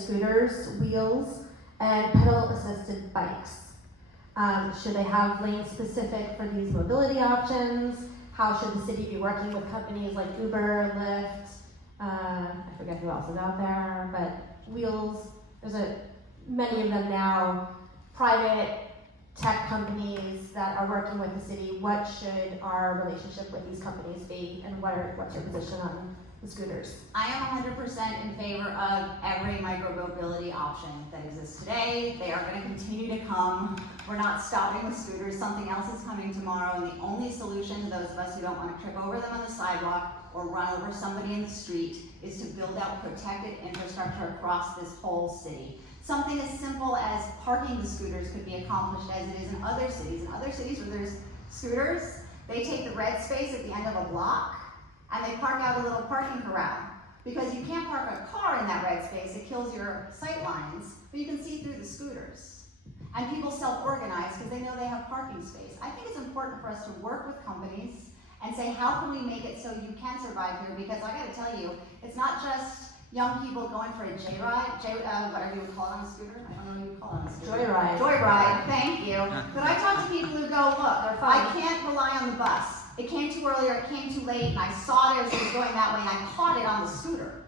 scooters, wheels, and pedal-assisted bikes. Should they have lanes specific for these mobility options? How should the city be working with companies like Uber, Lyft? I forget who else is out there, but wheels, there's many of them now, private tech companies that are working with the city. What should our relationship with these companies be, and what's your position on the scooters? I am 100% in favor of every micro-mobility option that exists today. They are going to continue to come. We're not stopping with scooters. Something else is coming tomorrow, and the only solution to those of us who don't want to trip over them on the sidewalk or run over somebody in the street is to build out protected infrastructure across this whole city. Something as simple as parking the scooters could be accomplished as it is in other cities. In other cities where there's scooters, they take the red space at the end of a block and they park out a little parking corral. Because you can't park a car in that red space, it kills your sight lines, but you can see through the scooters. And people self-organize because they know they have parking space. I think it's important for us to work with companies and say, how can we make it so you can survive here? Because I gotta tell you, it's not just young people going for a J-ride, whatever you would call it on a scooter. I don't know what you would call it on a scooter. Joyride. Joyride, thank you. But I talk to people who go, look, I can't rely on the bus. It came too early or it came too late, and I saw it as it was going that way, and I caught it on the scooter.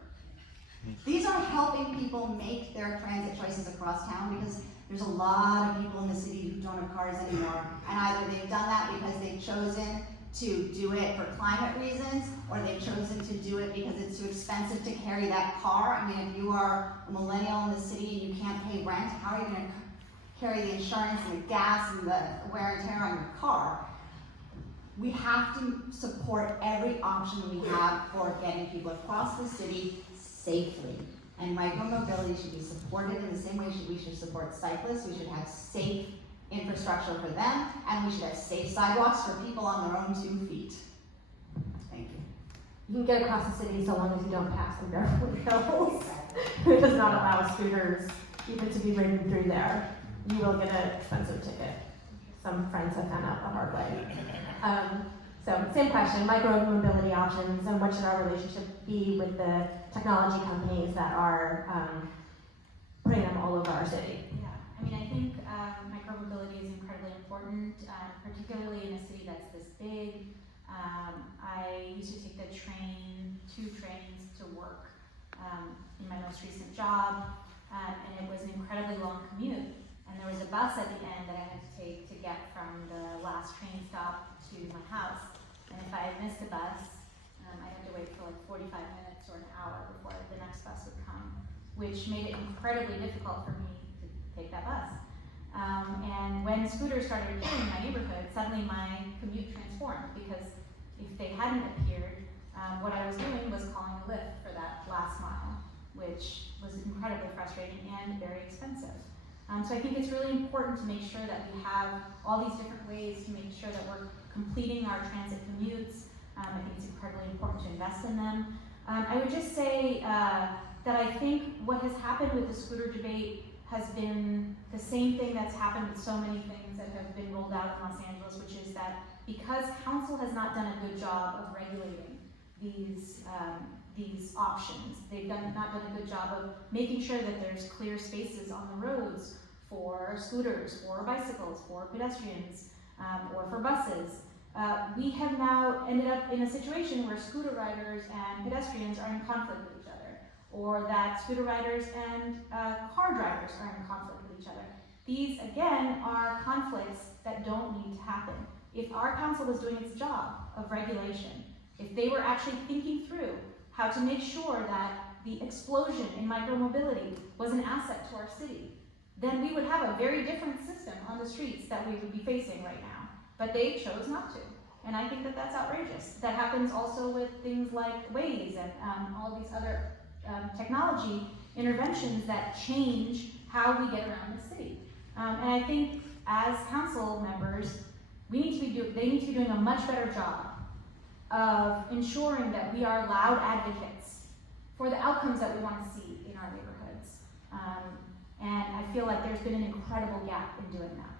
These are helping people make their transit choices across town because there's a lot of people in the city who don't have cars anymore, and either they've done that because they've chosen to do it for climate reasons, or they've chosen to do it because it's too expensive to carry that car. I mean, if you are a millennial in the city and you can't pay rent, how are you going to carry the insurance and the gas and the wear and tear on your car? We have to support every option we have for getting people across the city safely. And micromobility should be supported in the same way we should support cyclists. We should have safe infrastructure for them, and we should have safe sidewalks for people on their own 2 feet. Thank you. You can get across the city so long as you don't pass the Beverly Hills, who does not allow scooters even to be ridden through there. You will get an expensive ticket. Some friends have found out the hard way. So same question, micro-mobility options, and what should our relationship be with the technology companies that are putting them all over our city? Yeah, I mean, I think micromobility is incredibly important, particularly in a city that's this big. I used to take the train, 2 trains to work in my most recent job, and it was an incredibly long commute. And there was a bus at the end that I had to take to get from the last train stop to my house. And if I had missed the bus, I had to wait for like 45 minutes or an hour before the next bus would come, which made it incredibly difficult for me to take that bus. And when scooters started appearing in my neighborhood, suddenly my commute transformed, because if they hadn't appeared, what I was doing was calling a Lyft for that last mile, which was incredibly frustrating and very expensive. So I think it's really important to make sure that we have all these different ways to make sure that we're completing our transit commutes. I think it's incredibly important to invest in them. I would just say that I think what has happened with the scooter debate has been the same thing that's happened with so many things that have been rolled out in Los Angeles, which is that because council has not done a good job of regulating these options, they've not done a good job of making sure that there's clear spaces on the roads for scooters, for bicycles, for pedestrians, or for buses. We have now ended up in a situation where scooter riders and pedestrians are in conflict with each other, or that scooter riders and car drivers are in conflict with each other. These, again, are conflicts that don't need to happen. If our council was doing its job of regulation, if they were actually thinking through how to make sure that the explosion in micromobility was an asset to our city, then we would have a very different system on the streets that we would be facing right now. But they chose not to. And I think that that's outrageous. That happens also with things like Waze and all these other technology interventions that change how we get around the city. And I think as council members, they need to be doing a much better job of ensuring that we are loud advocates for the outcomes that we want to see in our neighborhoods. And I feel like there's been an incredible gap in doing that.